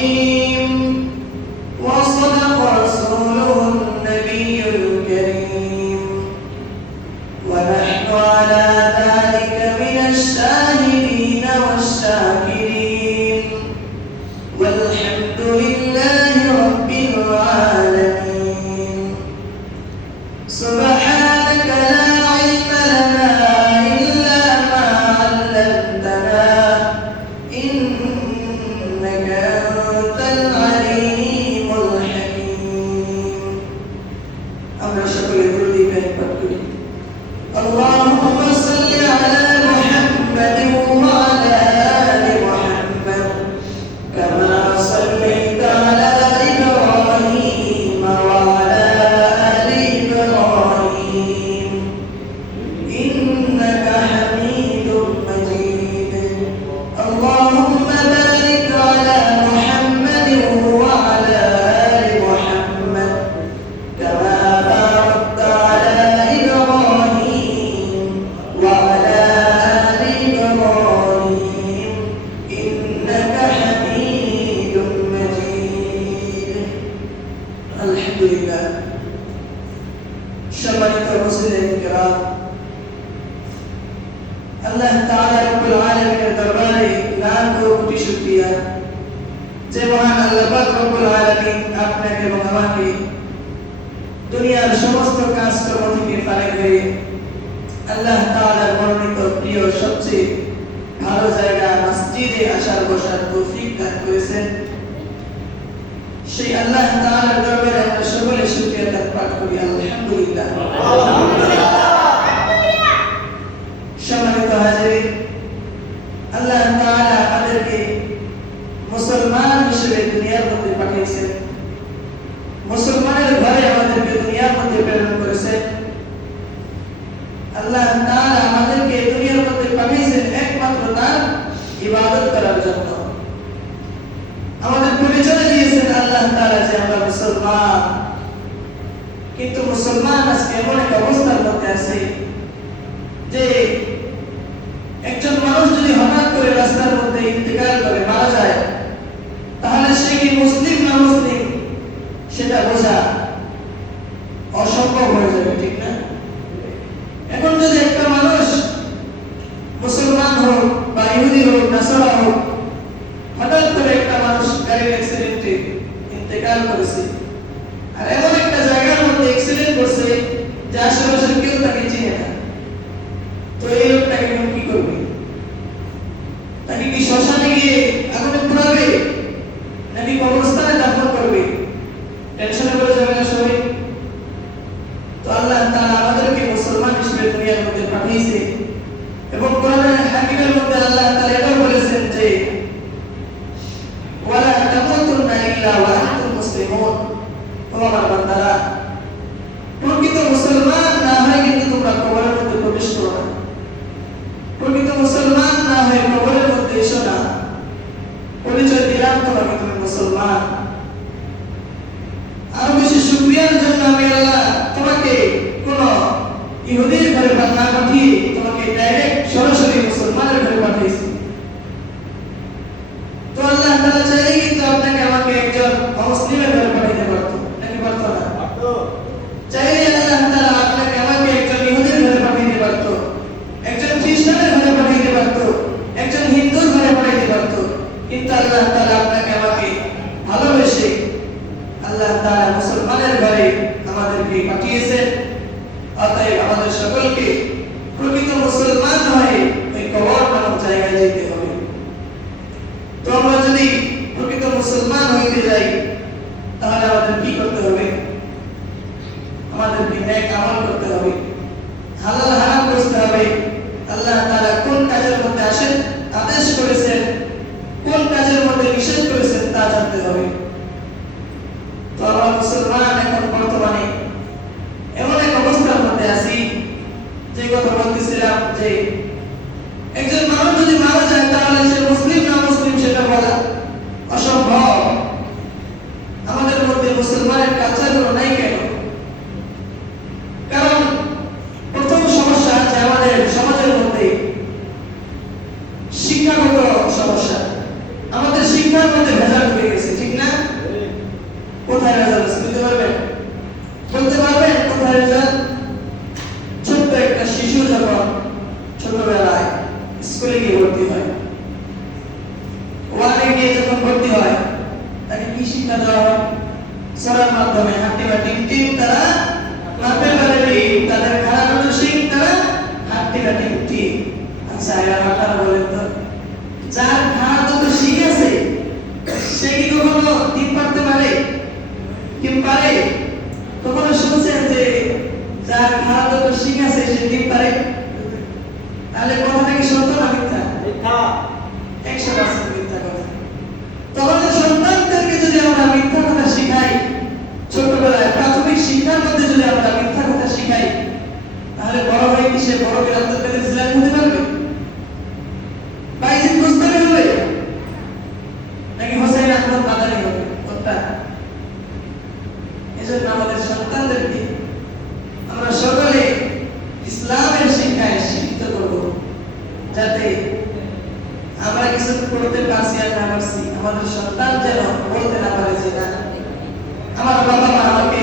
الرحيم আল্লাহ তাআলা রব্বুল আলামিনের দরবারে লাখ কোটি শুকরিয়া। যে মহান আল্লাহ পাক রব্বুল আলামিন আপনাকে এবং আমাকে দুনিয়ার সমস্ত কাজকর্ম থেকে ফারাক করে আল্লাহ তাআলার মনোনীত প্রিয় সবচেয়ে ভালো জায়গা মসজিদে আসার বসার তৌফিক দান করেছেন। সেই আল্লাহ তাআলার দরবারে আমরা সকলে শুকরিয়া পাঠ করি। আলহামদুলিল্লাহ। আলহামদুলিল্লাহ। কিন্তু মুসলমান আজকে এমন এক অবস্থার মধ্যে আছে যে একজন মানুষ যদি হঠাৎ করে রাস্তার মধ্যে ইন্তকাল করে মারা যায় তাহলে সে কি মুসলিম না মুসলিম সেটা বোঝা অসম্ভব হয়ে যাবে ঠিক না এখন যদি একটা মানুষ মুসলমান হোক বা ইহুদি হোক নাসারা হোক হঠাৎ করে একটা মানুষ গাড়ির অ্যাক্সিডেন্টে ইন্তেকাল করেছে মুসলিমুন ও আমার বান্দারা প্রকৃত মুসলমান না হয় কিন্তু তোমরা কবরের মধ্যে প্রবেশ করো না প্রকৃত মুসলমান না হয়ে কবরের মধ্যে এসো না পরিচয় দিলাম তোমাকে তুমি মুসলমান আরও বেশি শুক্রিয়ার জন্য আমি আল্লাহ তোমাকে কোন ইহুদির ঘরে বা পাঠিয়ে তোমাকে ডাইরেক্ট সরাসরি মুসলমানের ঘরে পাঠিয়েছি তো আল্লাহ তাআলা চাইলে কিন্তু আপনাকে আমাকে একজন অমুসলিমের ঘরে পাঠাতে পারতো নাকি পারতো না চাইলে আল্লাহ তাআলা আপনাকে আমাকে একজন ইহুদির ঘরে পাঠাতে পারতো একজন খ্রিস্টানের ঘরে পাঠাতে পারতো একজন হিন্দুর ঘরে পাঠাতে পারতো কিন্তু আল্লাহ তাআলা আপনাকে আমাকে ভালোবেসে আল্লাহ তাআলা মুসলমানের ঘরে আমাদেরকে পাঠিয়েছেন অতএব আমাদের সকলকে প্রকৃত মুসলমান হয়ে ওই কবর নামক জায়গায় যেতে হবে তো আমরা যদি প্রকৃত যাই তাহলে আমাদের কি করতে হবে? আমাদের বিনয় আমল করতে হবে। হালাল হারাম করতে হবে। আল্লাহ তারা কোন কাজের মধ্যে আসেন, আদেশ করেছেন, কোন কাজের মধ্যে নিষেধ করেছেন তা জানতে হবে তো আমরা মুসলমান এখন বর্তমানে এমন এক অবস্থার মধ্যে আছি যে কথা বলতেছিলাম যে একজন মানুষ যদি মারা যায় তাহলে সে মুসলিম না মুসলিম সেটা বলা অসম্ভব আমাদের মধ্যে মুসলমানের কালচারগুলো নাই কেন কারণ প্রথম সমস্যা আছে আমাদের সমাজের মধ্যে শিক্ষাগত সমস্যা আমাদের শিক্ষার মধ্যে ভেজাল হয়ে গেছে ঠিক না কোথায় রেজাল্ট আছে বুঝতে পারবেন বলতে পারবেন কোথায় রেজাল্ট ছোট্ট একটা শিশু যখন ছোটবেলায় স্কুলে গিয়ে ভর্তি হয়। ওয়ানে গিয়ে যখন ভর্তি হয়, তাকে কি শিক্ষা দেওয়া হয়? সরার মাধ্যমে হাঁটি বা টিম টিম তারা তাদের খারাপ শিখ তারা আচ্ছা বলেন তো। যার খারাপ যত শিখ আছে, সে কি কখনো পারতে পারে? টিম পারে? কখনো শুনছেন যে যার খারাপ যত শিখ আছে, সে টিম পারে? তাহলে কথাটা কি সত্য না মিথ্যা একশো পার্সেন্ট মিথ্যা কথা। তাহলে সন্তানদেরকে যদি আমরা মিথ্যা কথা শিখাই, ছোটবেলায় প্রাথমিক শিক্ষার মধ্যে যদি আমরা মিথ্যা কথা শিখাই, তাহলে বড় হয়ে কি সে বড় বিরান্ত পেতে ইসলাম হতে পারবে? আমাদের আমরা সকলে ইসলামের শিক্ষায় শিক্ষিত করব, যাতে কিছু করতে পারছি আর না পারছি আমাদের সন্তান যেন বলতে না পারে যে আমার বাবা মা আমাকে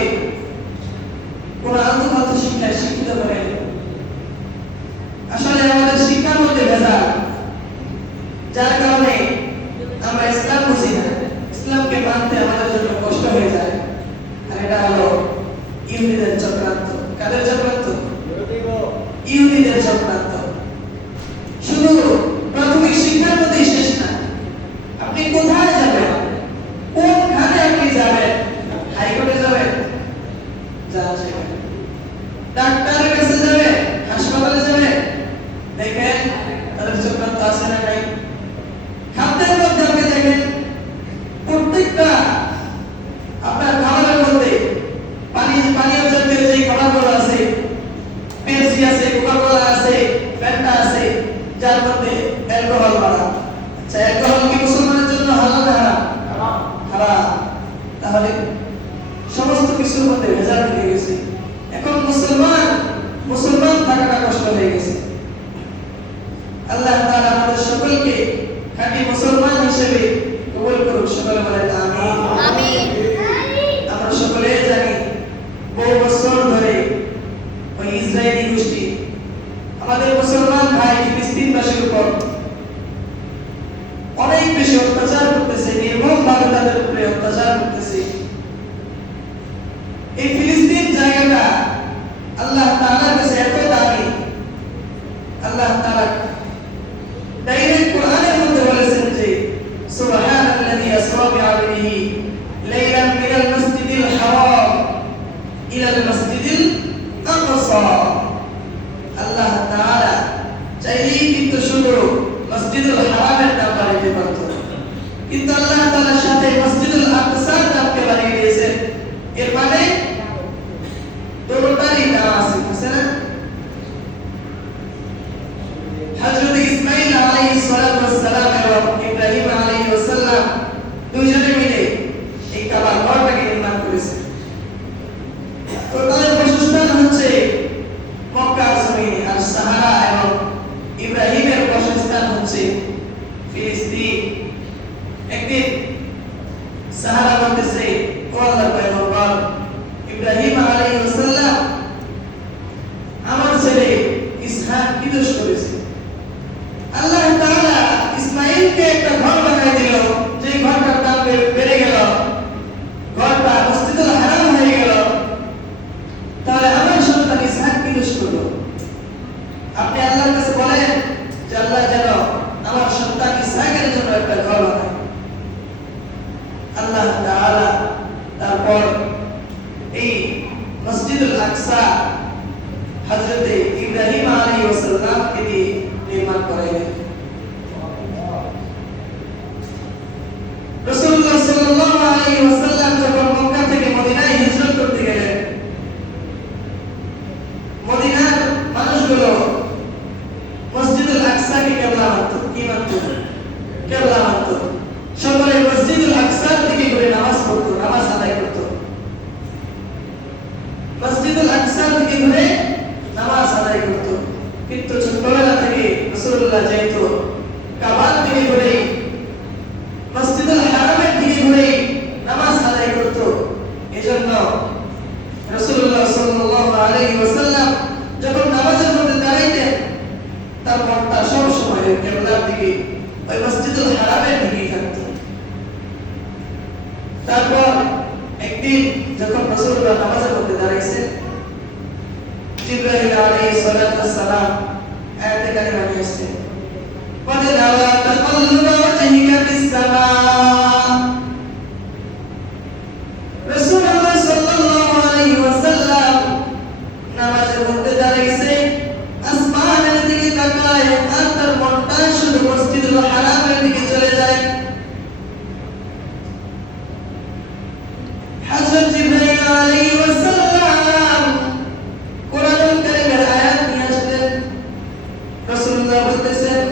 ثم مبتسم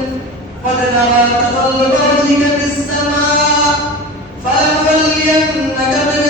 قد نرى تقلب في السماء فلنولينك من